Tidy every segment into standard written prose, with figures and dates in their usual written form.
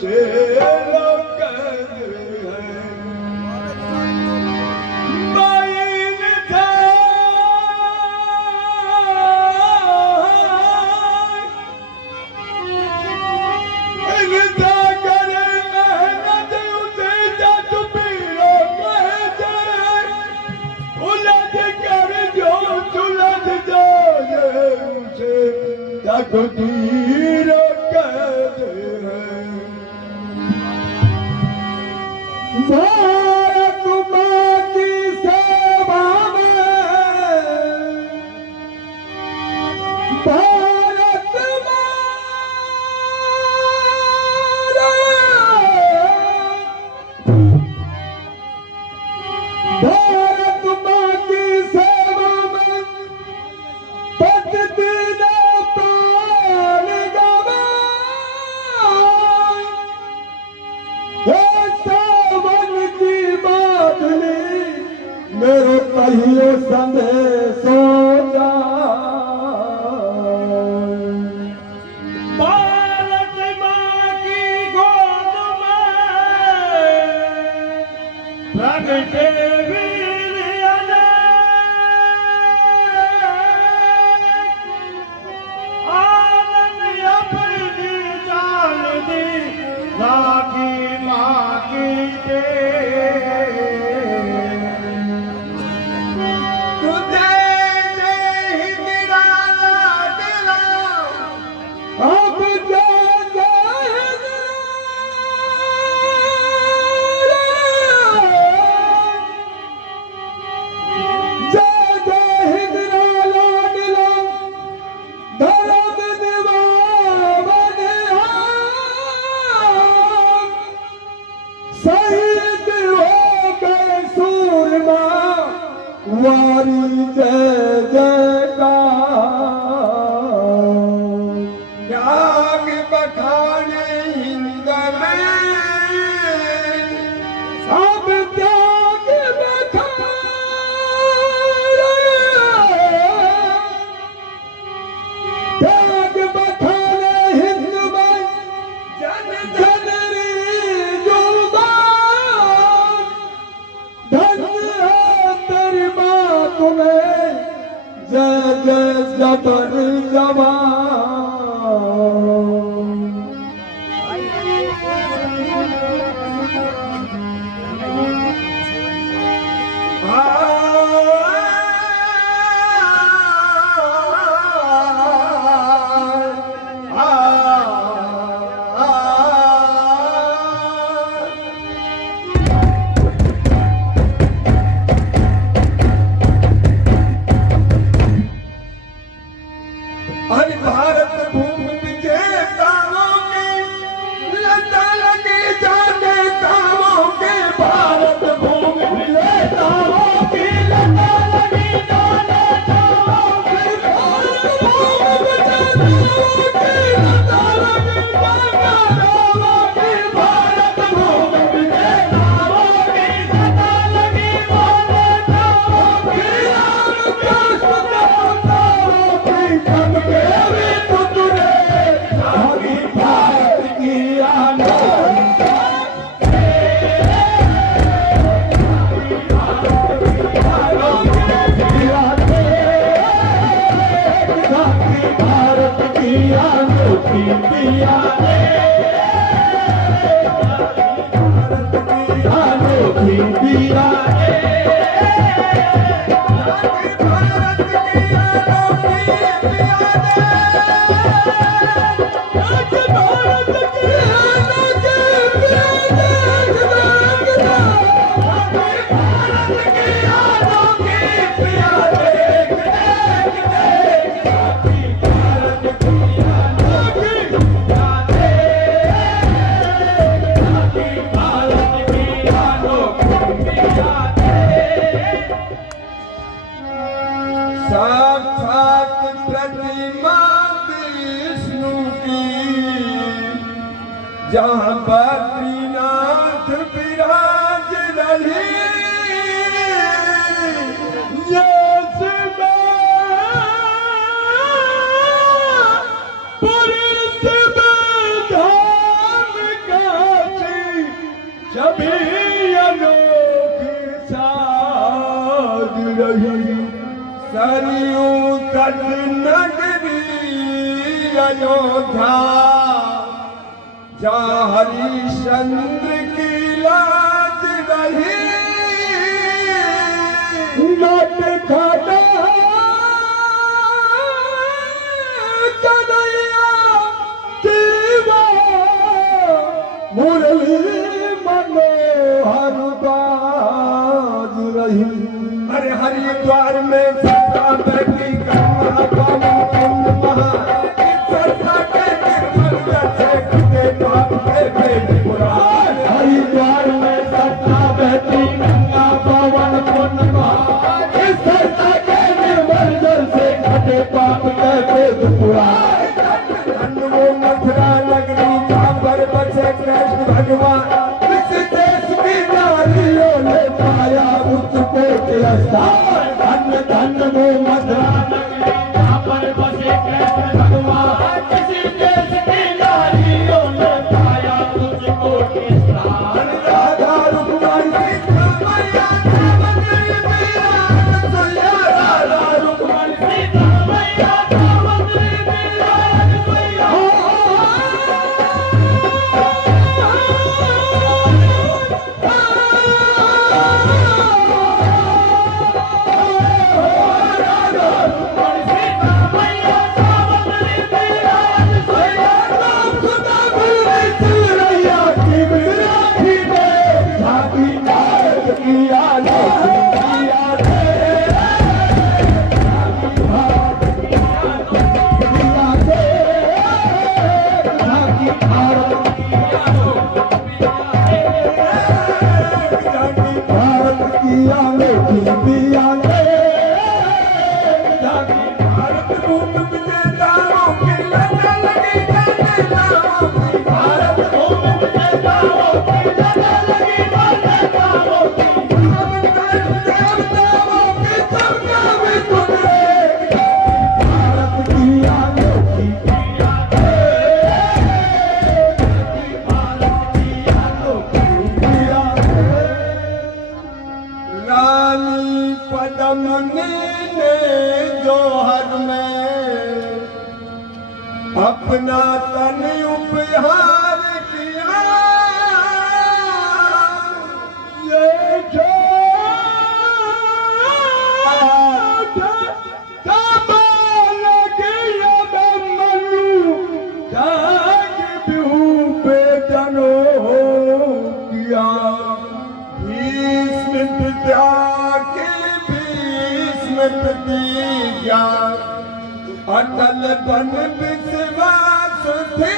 से लोकन है बाइन था इनता करे मेहनत उसे जग पीरो कह जाए उलझ कर जो सुलझ जाए उसे तकदीर कैद है भारत माँ की सेवा में भारत भारत माँ की सेवा में पद्धति ने प्राण गवाए सावन की बादली मेरे कहिए संदेशो जाए भारत माँ की गोद में प्रगटे वीर अनेक आनंद अपनी जान दी राखी माँ की तुझे नहीं निराला दिला अब शहीद हो गए सूरमा वारी जय जयकार त्याग बखाने हिंद में अब त्याग बखाने हिंद में जन जन जय जय जबर जवान हर भारत भूमि विजेताओं के लता लगी जाने ताओं के भारत भूमि विजेताओं की लता लगी जाने ताओं के भारत भूमि विजेताओं की लता लगी जाने ताओं के भारत भूमि विजेताओं की लता लगी जाने ताओं के जहाँ बद्रीनाथ विराज रही पुरुष धाम का दशरथ नगरी अयोध्या, जहाँ हरिश्चंद्र की लाज रही, लौट खाता कन्हैया जीवा, मुरली मनोहर बाज रही। अरे हरिद्वार में सदा बैठी गंगा पावन कुंड महा, सदा के निर्मल जैसे के पाप के बेट पुराण। हरिद्वार में सदा बैठी गंगा पावन कुंड महा, सदा के निर्मल जैसे के पाप के बेट पुराण। वो मथुरा नगरी जहाँ पर बसे कृष्ण भगवान, इस देश की नारियों ने पाया उच्च कोटि स्थान। धन्य धन्य वो मथुरा नगरी जहाँ पर बसे कृष्ण भगवान, इस देश की नारियों ने पाया उच्च कोटि स्थान। राधा रुक्मणी सीता मैया रावण विराट सैया, राधा रुक्मणी सीता मैया रावण विराट सैया। रानी पद्मिनी ने जौहर में अपना तन उपहार किया, ये कमाल किया मनु जाग बिहू बेटनो किया। भीष्म त्याग भीष्म प्रतिज्ञा, अटल बन विश्वास थी,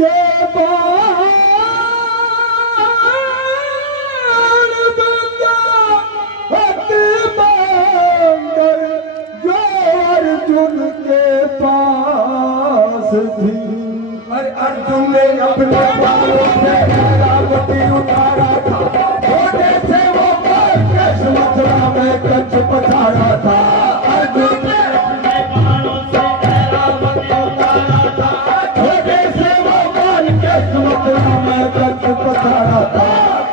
ये बाण बंदा अति मंगल जो अर्जुन के पास थी। अरे अर्जुन ने अपने बालों से रावती उतारा था, छोटे से वो कृष्ण मथुरा में कच्छ पछाड़ा था। अर्जुन ने अपने बालों से रावती उतारा था, छोटे से वो कृष्ण मथुरा में कच्छ पछाड़ा था।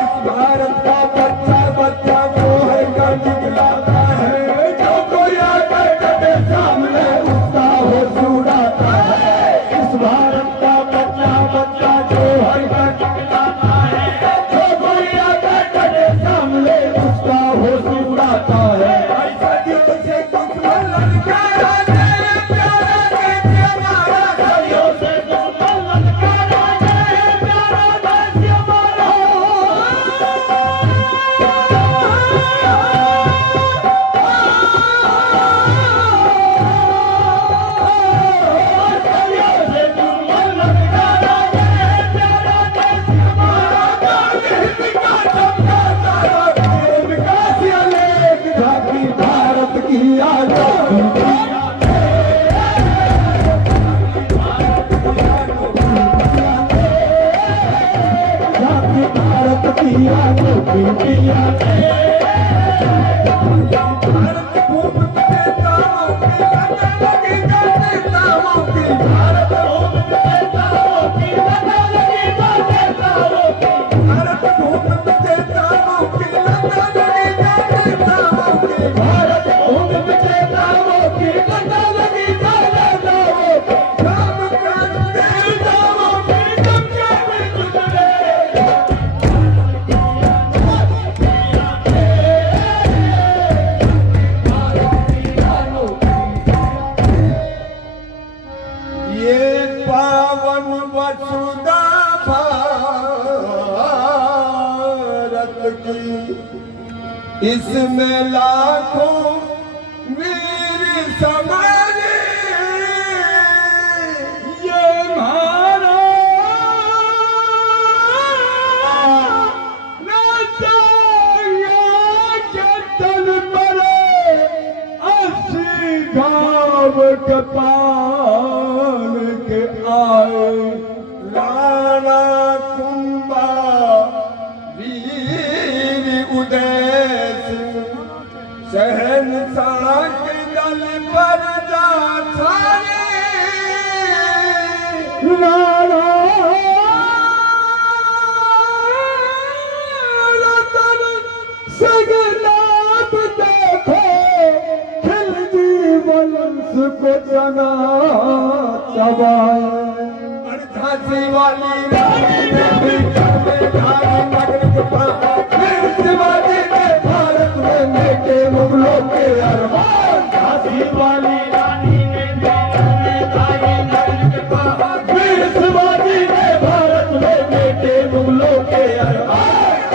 इस भारत का बच्चा बच्चा जो है गर्ज गिलाता है, जो कोई आकर कटे सामने उसका होश उड़ाता है। इस भारत का बच्चा बच्चा जो है गर्ज गिलाता है, जो कोई आकर कटे सामने उसका होश उड़ाता है। ऐसा दिल से दुश्मन ललकारा दे, प्यारा देश हमारा, सदियों से दुश्मन ललकारा दे, प्यारा देश हमारा। भारत की आजादी, भारत की आजादी, भारत भूमि देताओं की लगा लगी देताओं की, भारत भूमि देताओं की लगा लगी देताओं की, भारत भूमि देताओं की लगा लगी देताओं की, भारत भूमि वसुधा भारत की, इसमें लाखों वीर समारे, ये मारा राजा के तन परे, 80 घाव के पान के आए, राणा कुंभा वीर उदय सिंह, शहंशाह के दल पर जा छाए, राणा रतन सिंह नाम देखो, खिलजी वंश को जना चबाए। झांसी वाली रानी ने भी चले धारी नगर के पास, फिर शिवाजी ने भारत में लेके मुगलों के अरमान। झांसी वाली रानी ने भी चले धारी नगर के पास, फिर शिवाजी ने भारत में लेके मुगलों के अरमान।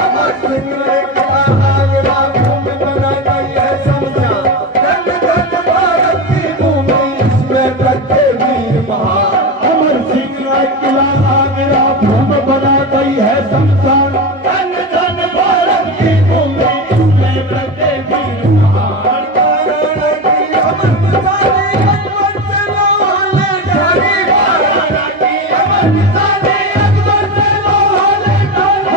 अमर सिंह ने कहा आगरा भूमि बनाई है शमशान, धन धन भारत की भूमि, इसमें रखे वीर महान। अमर सिंह किला आगरा भूमि बना गई है शमशान, धन धन भारत की भूमि, इसमें रखे वीर महान। राणा की अमर मिसाली अकबर से लोहाले ढाली, राणा की अमर मिसाली अकबर से लोहाले ढाली।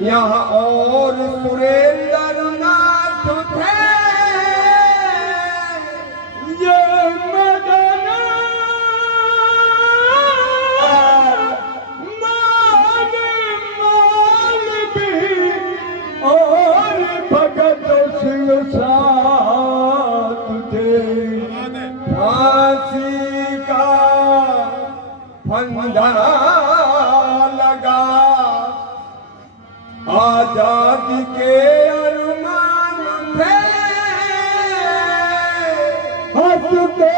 यहाँ और सुरेंद्र नाथ थे, ये मदन मान मालवी और भगत सिंह साथ थे। फांसी का फंदा लगा, आजादी के अरमान थे, हंसते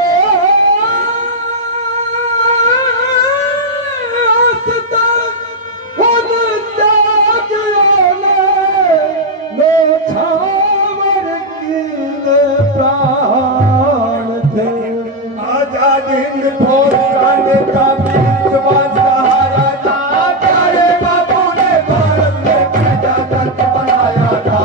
हंसते उन त्यागियों ने छावर कीने प्राण थे। आजादी में भोज खाने का विश्वास सहारा था, प्यारे बापू ने भारत में प्रजातंत्र बनाया था।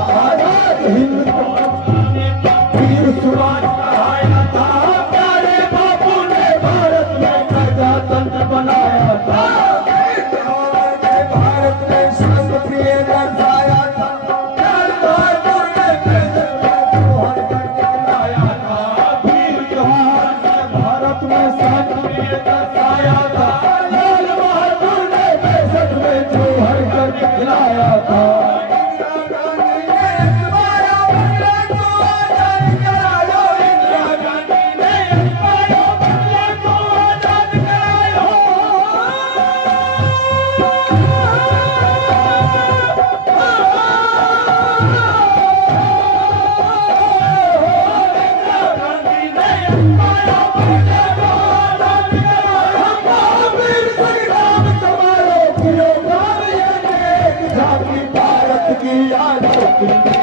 दिया नौकरी